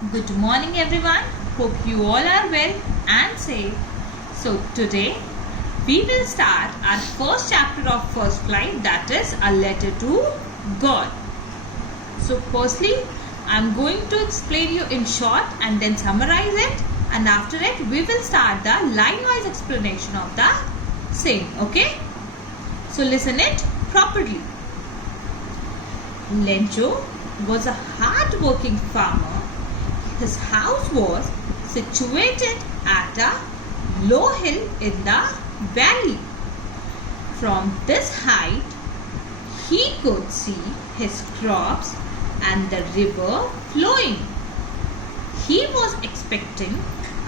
Good morning everyone. Hope you all are well and safe. So today we will start our first chapter of first flight, that is a letter to God. So firstly I am going to explain you in short and then summarize it, and after it we will start the line wise explanation of the same. Okay? So listen it properly. Lencho was a hard-working farmer. His house was situated at a low hill in the valley. From this height, he could see his crops and the river flowing. He was expecting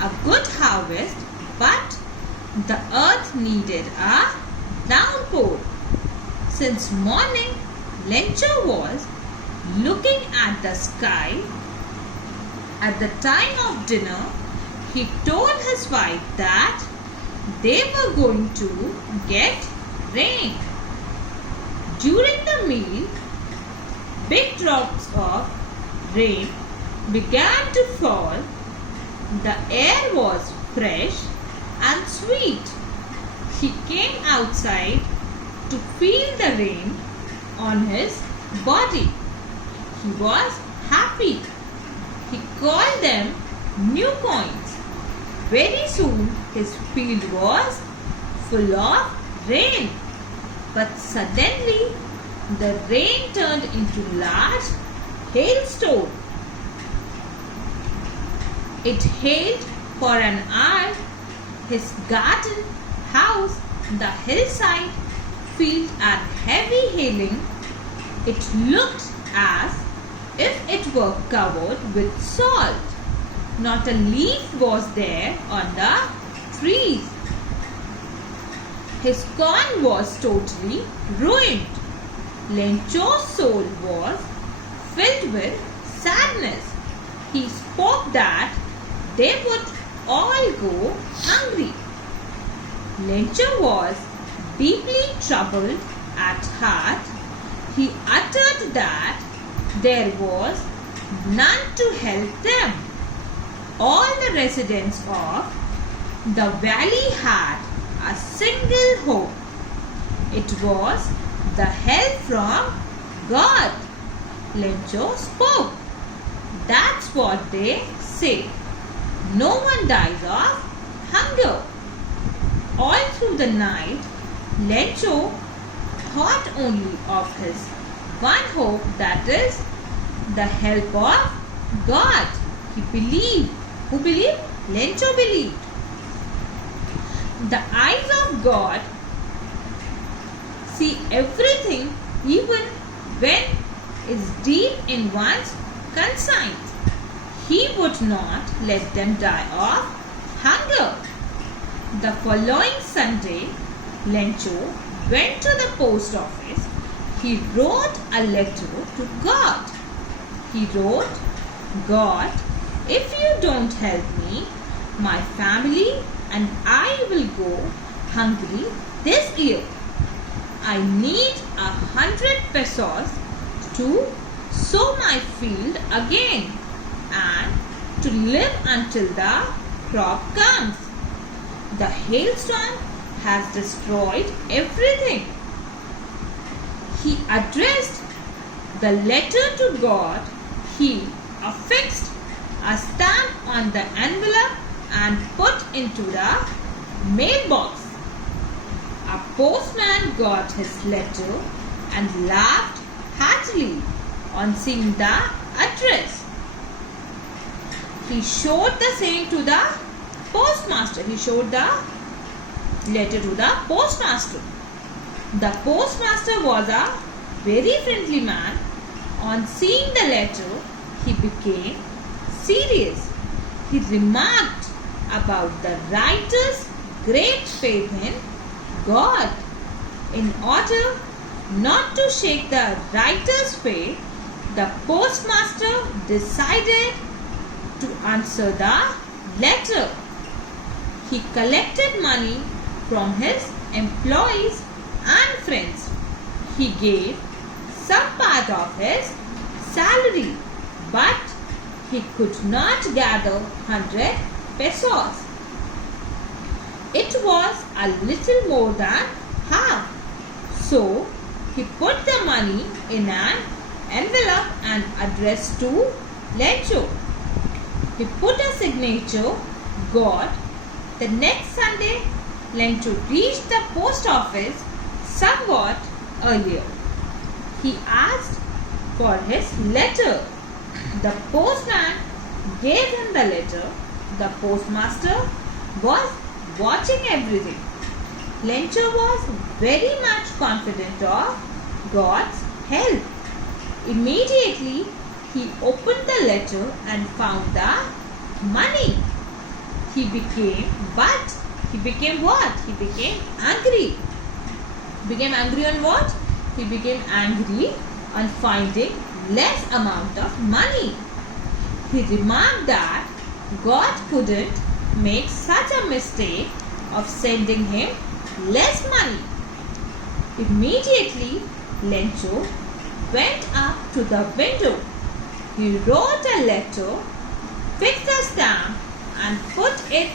a good harvest, but the earth needed a downpour. Since morning, Lencho was looking at the sky. At the time of dinner, he told his wife that they were going to get rain. During the meal, big drops of rain began to fall. The air was fresh and sweet. He came outside to feel the rain on his body. He was happy. He called them new coins. Very soon his field was full of rain. But suddenly the rain turned into large hailstone. It hailed for an hour. His garden, house, the hillside, field and heavy hailing. It looked as if it were covered with salt. Not a leaf was there on the trees. His corn was totally ruined. Lencho's soul was filled with sadness. He spoke that they would all go hungry. Lencho was deeply troubled at heart. He uttered that there was none to help them. All the residents of the valley had a single hope. It was the help from God. Lencho spoke. That's what they say. No one dies of hunger. All through the night, Lencho thought only of his one hope, that is the help of God. He believed. Who believed? Lencho believed. The eyes of God see everything, even when is deep in one's conscience. He would not let them die of hunger. The following Sunday, Lencho went to the post office. He wrote a letter to God. He wrote, God, if you don't help me, my family and I will go hungry this year. I need 100 pesos to sow my field again and to live until the crop comes. The hailstorm has destroyed everything. He addressed the letter to God. He affixed a stamp on the envelope and put into the mailbox. A postman got his letter and laughed heartily on seeing the address. He showed the same to the postmaster. He showed the letter to the postmaster. The postmaster was a very friendly man. On seeing the letter, he became serious. He remarked about the writer's great faith in God. In order not to shake the writer's faith, the postmaster decided to answer the letter. He collected money from his employees and friends. He gave some part of his salary, but he could not gather 100 pesos. It was a little more than half. So he put the money in an envelope and addressed to Lencho. He put a signature, God. The next Sunday, Lencho reached the post office somewhat earlier. He asked for his letter. The postman gave him the letter. The postmaster was watching everything. Lencho was very much confident of God's help. Immediately, he opened the letter and found the money. He became what? He became angry. Became angry on what? He became angry on finding less amount of money. He remarked that God couldn't make such a mistake of sending him less money. Immediately, Lencho went up to the window. He wrote a letter, fixed a stamp and put it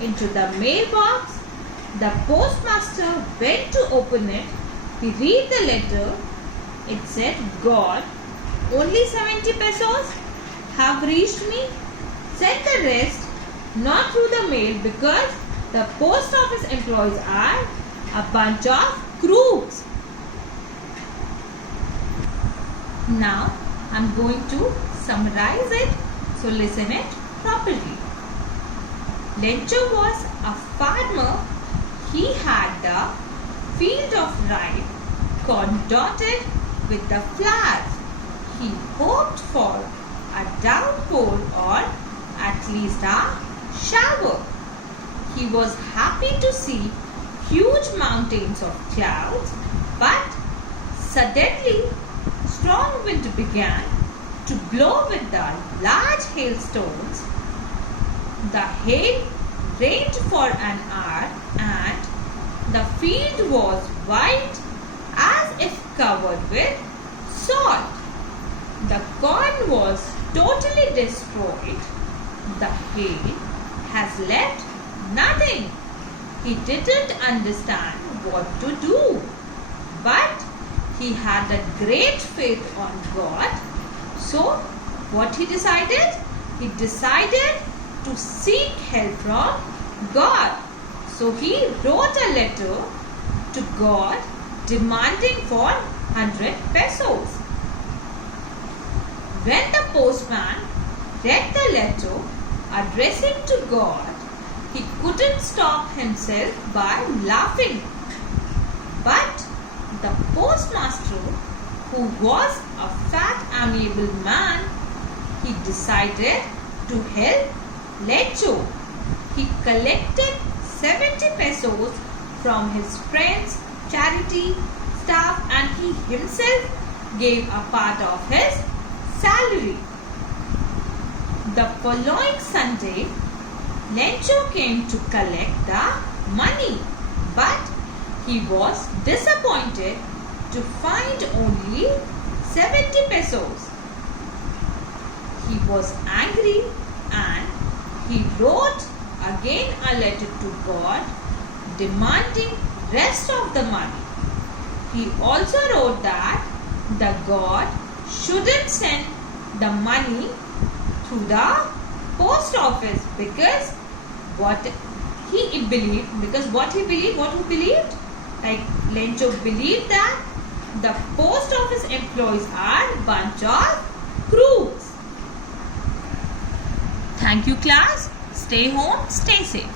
into the mailbox. The postmaster went to open it. He read the letter. It said, God, only 70 pesos have reached me. Send the rest not through the mail because the post office employees are a bunch of crooks. Now I am going to summarize it, so listen it properly. Lencho was a farmer. He had the field of ripe corn dotted with the flowers. He hoped for a downpour or at least a shower. He was happy to see huge mountains of clouds, but suddenly strong wind began to blow with the large hailstones. The hail rained for an hour and the field was white as if covered with salt. The corn was totally destroyed. The hail has left nothing. He didn't understand what to do, but he had a great faith on God. So what he decided? He decided to seek help from God. So he wrote a letter to God demanding for 100 pesos. When the postman read the letter addressing to God, he couldn't stop himself by laughing. But the postmaster, who was a fat, amiable man, he decided to help Lencho. He collected 70 pesos from his friends, charity, staff, and he himself gave a part of his salary. The following Sunday, Lencho came to collect the money, but he was disappointed to find only 70 pesos. He was angry and he wrote again a letter to God demanding rest of the money. He also wrote that the God shouldn't send the money through the post office because what he believed, like Lencho believed that the post office employees are a bunch of crooks. Thank you, class. Stay home, stay safe.